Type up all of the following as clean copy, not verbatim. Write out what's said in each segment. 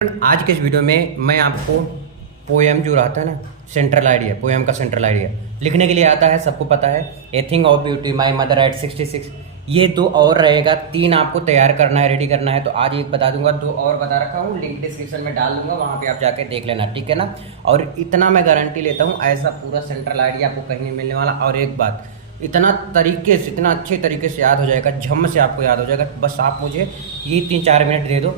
आज के इस वीडियो में मैं आपको पोएम जो रहता है ना, सेंट्रल आइडिया, पोएम का सेंट्रल आइडिया लिखने के लिए आता है, सबको पता है। A thing of beauty, my mother eight 66, ये दो और रहेगा, तीन आपको तैयार करना है, रेडी करना है। तो आज एक बता दूंगा, दो और बता रखा हूँ, लिंक डिस्क्रिप्शन में डाल दूंगा, वहाँ पे आप जाके देख लेना, ठीक है ना। और इतना मैं गारंटी लेता हूँ, ऐसा पूरा सेंट्रल आइडिया आपको कहीं नहीं मिलने वाला। और एक बात, इतना तरीके से, इतना अच्छे तरीके से याद हो जाएगा, झम से आपको याद हो जाएगा। बस आप मुझे ये 3-4 मिनट दे दो,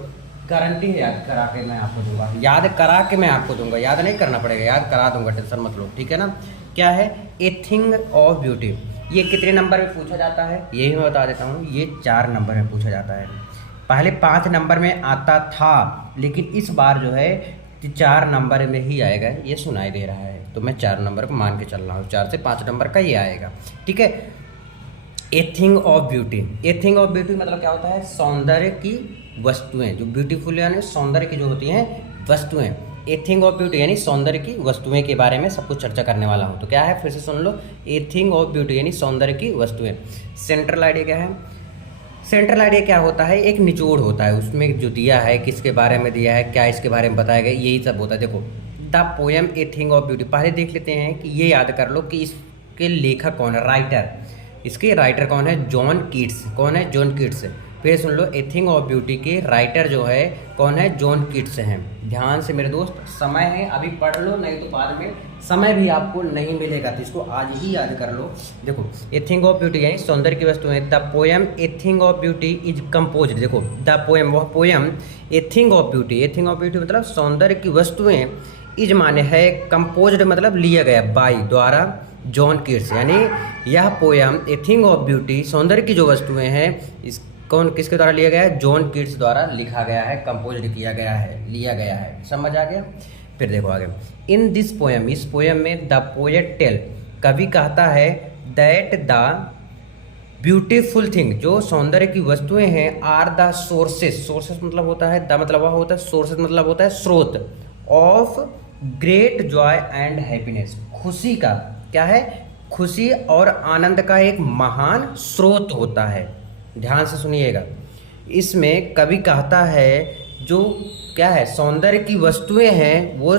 गारंटी है याद करा के मैं आपको दूंगा, याद करा के मैं आपको दूंगा, याद नहीं करना पड़ेगा, याद करा दूंगा, टेंशन मत लो, ठीक है ना। क्या है ए थिंग ऑफ ब्यूटी, ये कितने नंबर में पूछा जाता है यही मैं बता देता हूँ। ये 4 नंबर में पूछा जाता है, पहले 5 नंबर में आता था, लेकिन इस बार जो है 4 नंबर में ही आएगा, ये सुनाई दे रहा है। तो मैं 4 नंबर को मान के चल रहा हूँ, 4 से 5 नंबर का ये आएगा, ठीक है। A thing of beauty, a thing of beauty मतलब क्या होता है, सौंदर्य की वस्तुएं, जो ब्यूटीफुल यानी सौंदर्य की जो होती हैं वस्तुएं। ए थिंग ऑफ ब्यूटी यानी सौंदर्य की वस्तुएं के बारे में सब कुछ चर्चा करने वाला हूँ। तो क्या है, फिर से सुन लो, ए थिंग ऑफ ब्यूटी यानी सौंदर्य की वस्तुएं। सेंट्रल आइडिया क्या है, सेंट्रल आइडिया क्या होता है, एक निचोड़ होता है, उसमें जो दिया है, किसके बारे में दिया है, क्या इसके बारे में बताया गया, यही सब होता है। देखो the poem a thing of beauty, पहले देख लेते हैं कि ये याद कर लो कि इसके लेखक कौन है, राइटर, इसके राइटर कौन है, जॉन कीट्स। कौन है, जॉन कीट्स। फिर सुन लो, ए थिंग ऑफ ब्यूटी के राइटर जो है कौन है, जॉन कीट्स हैं। ध्यान से मेरे दोस्त, समय है अभी पढ़ लो, नहीं तो बाद में समय भी आपको नहीं मिलेगा, तो इसको आज ही याद कर लो। देखो ए थिंग ऑफ ब्यूटी यानी सौंदर्य की वस्तु है। The poem a thing of beauty is compose, देखो द पोएम, वह poem a thing of beauty, a thing of beauty मतलब सौंदर्य की वस्तुएं, इज माने है कंपोज्ड मतलब लिया गया, बाई द्वारा जॉन कीट्स, यानी यह poem a thing of beauty सौंदर्य की जो वस्तुएं हैं, इस कौन किसके द्वारा लिया गया है, जॉन कीट्स द्वारा लिखा गया है, कंपोज्ड किया गया है, लिया गया है। समझ आ गया। फिर देखो आगे, इन दिस पोएम, इस पोएम में द पोएट टेल, कवि कहता है दैट द ब्यूटीफुल थिंग, जो सौंदर्य की वस्तुएं हैं, आर द सोर्सेस, सोर्सेस मतलब होता है, द मतलब वह होता है, सोर्सेस मतलब होता है स्रोत, of great Joy and happiness, खुशी का, क्या है, खुशी और आनंद का एक महान स्रोत होता है। ध्यान से सुनिएगा, इसमें कवि कहता है जो क्या है, सौंदर्य की वस्तुएं हैं वो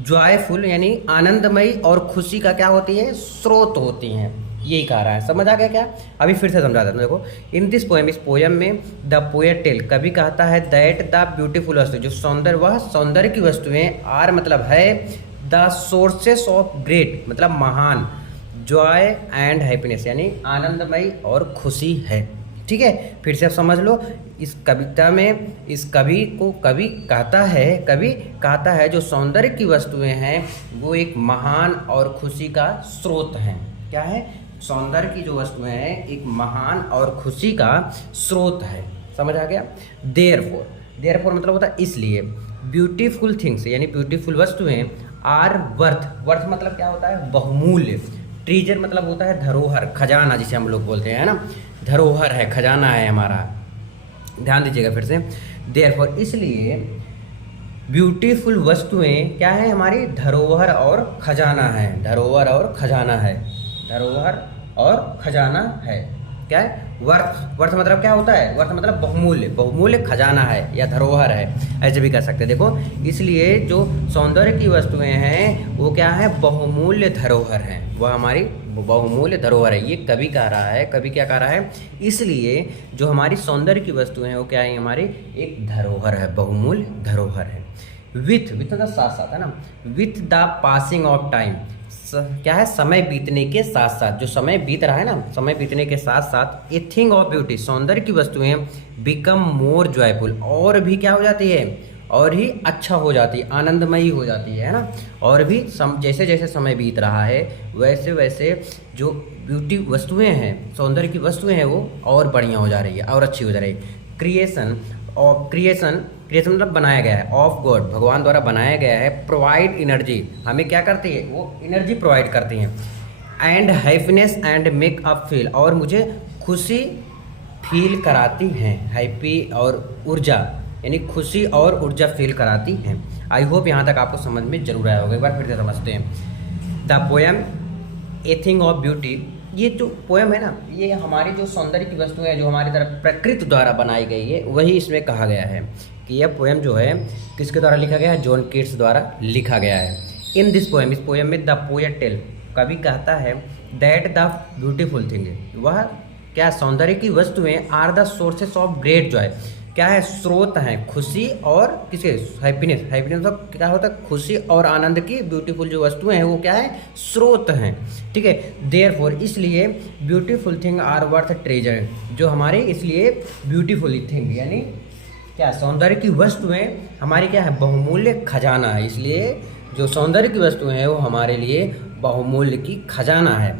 जॉयफुल यानी आनंदमयी और खुशी का क्या होती है, स्रोत होती हैं, यही कह रहा है। समझ आ गया क्या, अभी फिर से समझा देता हूँ। देखो इन दिस पोएम, इस पोएम में द पोएट टेल, कवि कहता है दैट द ब्यूटीफुल वस्तु, जो सौंदर्य, वह सौंदर्य की वस्तुएं, आर मतलब है द सोर्सेस ऑफ ग्रेट मतलब महान, जॉय एंड हैप्पीनेस यानी आनंदमयी और खुशी है, ठीक है। फिर से आप समझ लो, इस कविता में इस कवि को, कवि कहता है जो सौंदर्य की वस्तुएं हैं वो एक महान और खुशी का स्रोत हैं। क्या है, सौंदर्य की जो वस्तुएं हैं एक महान और खुशी का स्रोत है। समझ आ गया। देयरफॉर, देयरफॉर मतलब होता है इसलिए, ब्यूटीफुल थिंग्स यानी ब्यूटीफुल वस्तुएं, आर वर्थ, वर्थ मतलब क्या होता है, बहुमूल्य, ट्रीजर मतलब होता है धरोहर, खजाना जिसे हम लोग बोलते हैं ना, धरोहर है, खजाना है हमारा। ध्यान दीजिएगा फिर से, देयरफॉर इसलिए ब्यूटीफुल वस्तुएं क्या है, हमारी धरोहर और खजाना है, धरोहर और खजाना है, धरोहर और खजाना है। क्या है, वर्थ, वर्थ मतलब क्या होता है, वर्थ मतलब बहुमूल्य, बहुमूल्य खजाना है या धरोहर है, ऐसे भी कह सकते हैं। देखो इसलिए जो सौंदर्य की वस्तुएं हैं वो क्या है, बहुमूल्य धरोहर है, वह हमारी बहुमूल्य धरोहर है। ये कवि कह रहा है, कवि क्या कह रहा है, इसलिए जो हमारी सौंदर्य की वस्तुएं हैं वो क्या है, हमारी एक धरोहर है, बहुमूल्य धरोहर है। विथ, विथ मतलब साथ साथ है ना, with the passing of time, क्या है, समय बीतने के साथ साथ, जो समय बीत रहा है ना, समय बीतने के साथ साथ, ए थिंग ऑफ ब्यूटी सौंदर्य की वस्तुएं बिकम मोर जॉयफुल, और भी क्या हो जाती है, और ही अच्छा हो जाती है, आनंदमयी हो जाती है ना। और भी जैसे जैसे समय बीत रहा है वैसे वैसे जो ब्यूटी वस्तुएं हैं, सौंदर्य की वस्तुएं हैं वो और बढ़िया हो जा रही है और अच्छी हो जा रही है। क्रिएशन ऑफ, क्रिएशन, क्रिएशन मतलब बनाया गया है, ऑफ गॉड भगवान द्वारा बनाया गया है, प्रोवाइड एनर्जी, हमें क्या करती है, वो एनर्जी प्रोवाइड करती हैं, and happiness and make up feel, और मुझे खुशी फील कराती हैं, हैप्पी और ऊर्जा यानी खुशी और ऊर्जा फील कराती हैं। आई होप यहाँ तक आपको समझ में जरूर आया होगा। एक बार फिर से समझते हैं। The poem a thing of beauty ये जो पोएम है ना, ये हमारी जो सौंदर्य की वस्तुएं हैं जो हमारी तरफ प्रकृति द्वारा बनाई गई है, वही इसमें कहा गया है कि यह पोएम जो है किसके द्वारा लिखा गया है, जॉन कीट्स द्वारा लिखा गया है। इन दिस पोएम, इस पोएम में द पोएट टेल, कवि कहता है दैट द ब्यूटीफुल थिंग, वह क्या सौंदर्य की वस्तुएं are the sources of great joy, क्या है, स्रोत हैं खुशी और किसे, हैप्पीनेस, हैप्पीनेस मतलब क्या होता है, खुशी और आनंद की ब्यूटीफुल जो वस्तुएं हैं वो क्या है, स्रोत हैं, ठीक है। देयरफॉर, इसलिए beautiful thing are worth treasure, जो हमारे इसलिए ब्यूटीफुल थिंग यानी क्या, सौंदर्य की वस्तुएं हमारी क्या है, बहुमूल्य खजाना है, इसलिए जो सौंदर्य की वस्तुएं हैं वो हमारे लिए बहुमूल्य की खजाना है।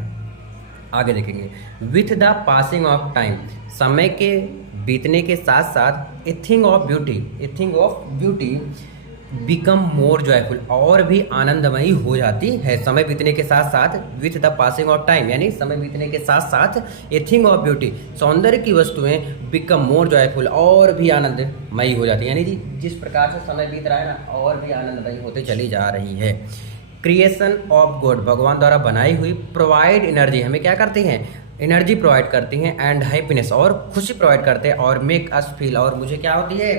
आगे देखेंगे, with the passing of time, समय के बीतने के साथ साथ a thing of beauty become more joyful, और भी आनंदमयी हो जाती है। समय बीतने के साथ साथ, with the passing of time यानी समय बीतने के साथ साथ ए थिंग ऑफ ब्यूटी, सौंदर्य की वस्तुएं बिकम मोर जॉयफुल, और भी आनंदमयी हो जाती है, यानी जिस प्रकार से समय बीत रहा है ना, और भी आनंदमयी होते चली जा रही है। क्रिएशन ऑफ गॉड, भगवान द्वारा बनाई हुई, प्रोवाइड एनर्जी, हमें क्या करती हैं, एनर्जी प्रोवाइड करती हैं, एंड हैप्पीनेस, और खुशी प्रोवाइड करते हैं, और मेक अस फील, और मुझे क्या होती है,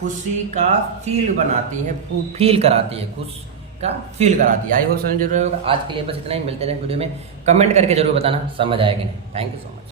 खुशी का फील बनाती है, फील कराती है, खुश का फील कराती है। आई होप समझ जरूर होगा। आज के लिए बस इतना ही, मिलते हैं वीडियो में, कमेंट करके जरूर बताना समझ आएगा नहीं। Thank you so much.